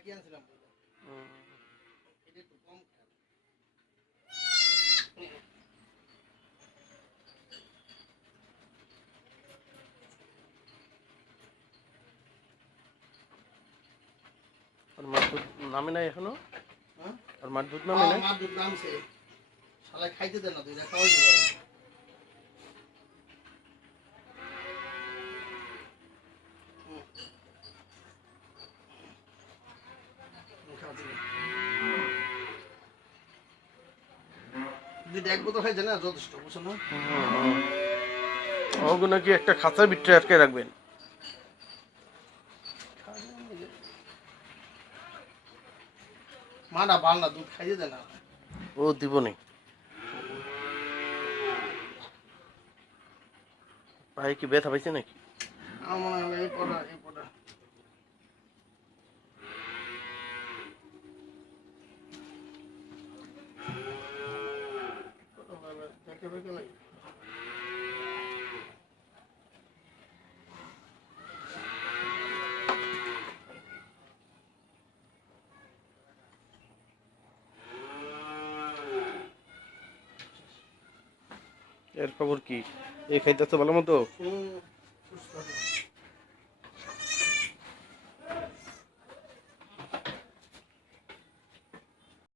বাকি আনছিলাম এটা একটু কম খায়। আর মার দুধ নামে নাই এখনো? হ্যাঁ আর মার দুধ নামে নাই? মার দুধ নামছে, শালায় খাইতে দেন না, দুইটা খাওয়াই দিতে পারে। দুইটা এক বোতল খাইছে না, যথেষ্ট, বুঝছো না? ওগুলো কি একটা খাঁচার ভিতরে আটকে রাখবেন? মাটা ভাল না, দুধ খাইতে দেয় না। ও দিবনি। পায়ে কি ব্যথা পাইছে নাকি? আমার মনে হয় এই পড়া এই পড়া দেখে দেখে নাই। এর খবর কি? এই খাইতেছে ভালো মতো? সুস্থ আছে।